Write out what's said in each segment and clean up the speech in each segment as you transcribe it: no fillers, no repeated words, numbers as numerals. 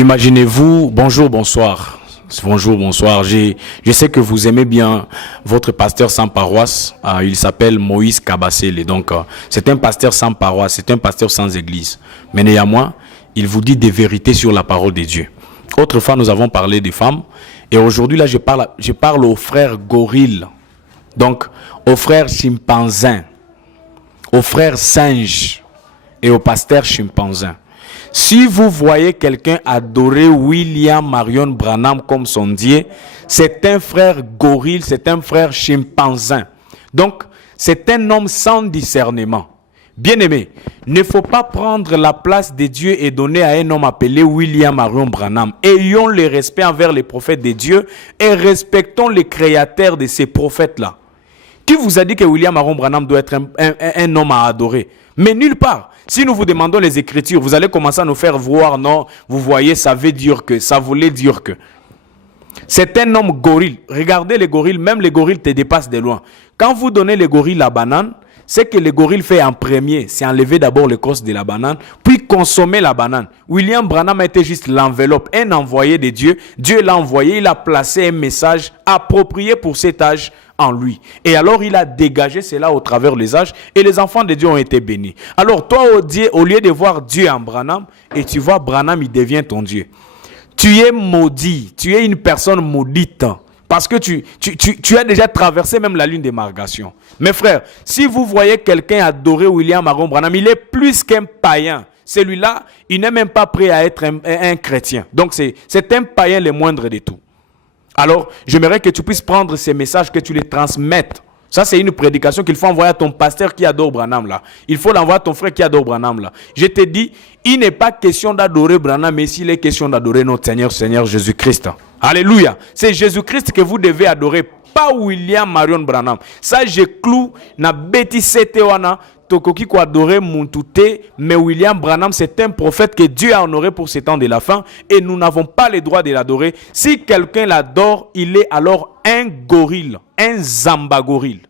Imaginez-vous, bonjour, bonsoir. Bonjour, bonsoir. Je sais que vous aimez bien votre pasteur sans paroisse. Il s'appelle Moïse Kabassele. Donc, c'est un pasteur sans paroisse, c'est un pasteur sans église. Mais néanmoins, il vous dit des vérités sur la parole de Dieu. Autrefois, nous avons parlé des femmes. Et aujourd'hui, là, je parle aux frères gorilles. Donc, aux frères chimpanzins, aux frères singes et aux pasteurs chimpanzins. Si vous voyez quelqu'un adorer William Marion Branham comme son Dieu, c'est un frère gorille, c'est un frère chimpanzin. Donc, c'est un homme sans discernement. Bien-aimé, ne faut pas prendre la place de Dieu et donner à un homme appelé William Marion Branham. Ayons le respect envers les prophètes de Dieu et respectons les créateurs de ces prophètes-là. Qui vous a dit que William Marion Branham doit être un homme à adorer? Mais nulle part. Si nous vous demandons les Écritures, vous allez commencer à nous faire voir, non, vous voyez, ça veut dire que, ça voulait dire que. C'est un homme gorille. Regardez les gorilles, même les gorilles te dépassent de loin. Quand vous donnez les gorilles la banane, ce que le gorille fait en premier, c'est enlever d'abord l'écorce de la banane, puis consommer la banane. William Branham était juste l'enveloppe, un envoyé de Dieu. Dieu l'a envoyé, il a placé un message approprié pour cet âge en lui. Et alors, il a dégagé cela au travers des âges et les enfants de Dieu ont été bénis. Alors, toi, au lieu de voir Dieu en Branham, et tu vois Branham, il devient ton Dieu. Tu es maudit, tu es une personne maudite. Parce que tu as déjà traversé même la ligne de démarcation. Mes frères, si vous voyez quelqu'un adorer William Marion Branham, il est plus qu'un païen. Celui-là, il n'est même pas prêt à être un chrétien. Donc, c'est un païen le moindre de tout. Alors, j'aimerais que tu puisses prendre ces messages, que tu les transmettes. Ça, c'est une prédication qu'il faut envoyer à ton pasteur qui adore Branham là. Il faut l'envoyer à ton frère qui adore Branham là. Je te dis, il n'est pas question d'adorer Branham, mais s'il est question d'adorer notre Seigneur Jésus-Christ. Alléluia. C'est Jésus-Christ que vous devez adorer, pas William Marion Branham. Ça, je cloue na bêtise wana. Tokoki ko adorer Muntute, mais William Branham, c'est un prophète que Dieu a honoré pour ces temps de la fin et nous n'avons pas le droit de l'adorer. Si quelqu'un l'adore, il est alors un gorille, un zamba gorille.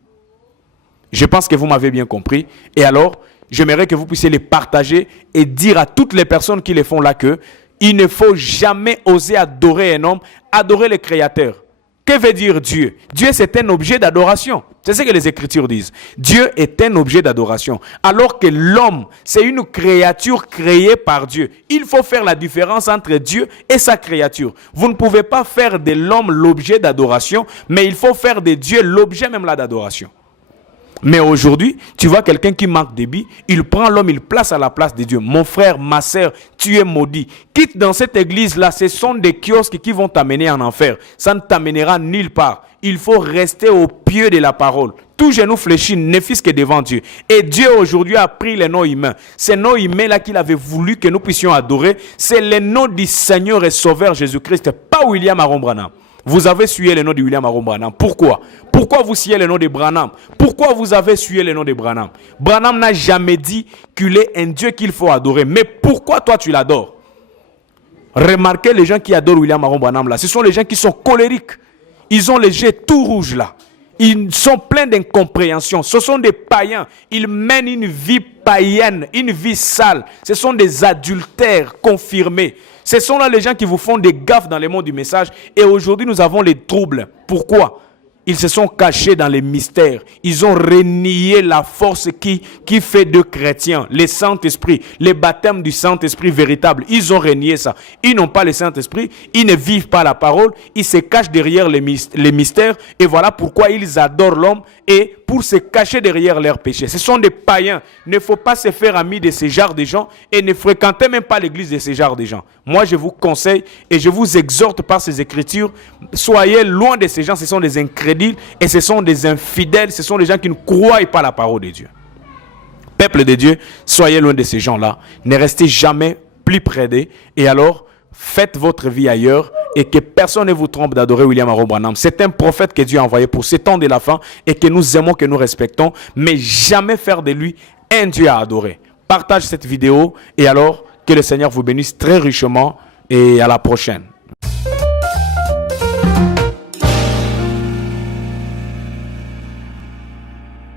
Je pense que vous m'avez bien compris. Et alors, j'aimerais que vous puissiez les partager et dire à toutes les personnes qui les font là que il ne faut jamais oser adorer un homme, adorer le Créateur. Que veut dire Dieu? Dieu, c'est un objet d'adoration. C'est ce que les Écritures disent. Dieu est un objet d'adoration. Alors que l'homme, c'est une créature créée par Dieu. Il faut faire la différence entre Dieu et sa créature. Vous ne pouvez pas faire de l'homme l'objet d'adoration, mais il faut faire de Dieu l'objet même là d'adoration. Mais aujourd'hui, tu vois quelqu'un qui manque d'ébis, il prend l'homme, il place à la place de Dieu. Mon frère, ma sœur, tu es maudit. Quitte dans cette église-là, ce sont des kiosques qui vont t'amener en enfer. Ça ne t'amènera nulle part. Il faut rester au pied de la parole. Tout genou fléchi ne fût que devant Dieu. Et Dieu aujourd'hui a pris les noms humains. Ces noms humains-là qu'il avait voulu que nous puissions adorer, c'est le nom du Seigneur et Sauveur Jésus-Christ, pas William Marion Branham. Vous avez suivi le nom de William Marion Branham. Pourquoi? Pourquoi vous suivez le nom de Branham? Pourquoi vous avez suivi le nom de Branham? Branham n'a jamais dit qu'il est un Dieu qu'il faut adorer. Mais pourquoi toi tu l'adores? Remarquez les gens qui adorent William Marion Branham là. Ce sont les gens qui sont colériques. Ils ont les yeux tout rouges là. Ils sont pleins d'incompréhension. Ce sont des païens. Ils mènent une vie païenne, une vie sale. Ce sont des adultères confirmés. Ce sont là les gens qui vous font des gaffes dans le monde du message. Et aujourd'hui, nous avons les troubles. Pourquoi? Ils se sont cachés dans les mystères. Ils ont renié la force qui fait d'eux chrétiens. Le Saint-Esprit, les baptêmes du Saint-Esprit véritable. Ils ont renié ça. Ils n'ont pas le Saint-Esprit. Ils ne vivent pas la parole. Ils se cachent derrière les mystères. Et voilà pourquoi ils adorent l'homme et pour se cacher derrière leurs péchés. Ce sont des païens. Il ne faut pas se faire ami de ces genres de gens et ne fréquentez même pas l'église de ces genres de gens. Moi, je vous conseille et je vous exhorte par ces écritures. Soyez loin de ces gens. Ce sont des incrédules et ce sont des infidèles. Ce sont des gens qui ne croient pas la parole de Dieu. Peuple de Dieu, soyez loin de ces gens-là. Ne restez jamais plus près d'eux. Et alors, faites votre vie ailleurs et que personne ne vous trompe d'adorer William Marion Branham. C'est un prophète que Dieu a envoyé pour ces temps de la fin et que nous aimons, que nous respectons, mais jamais faire de lui un Dieu à adorer. Partage cette vidéo et alors que le Seigneur vous bénisse très richement et à la prochaine.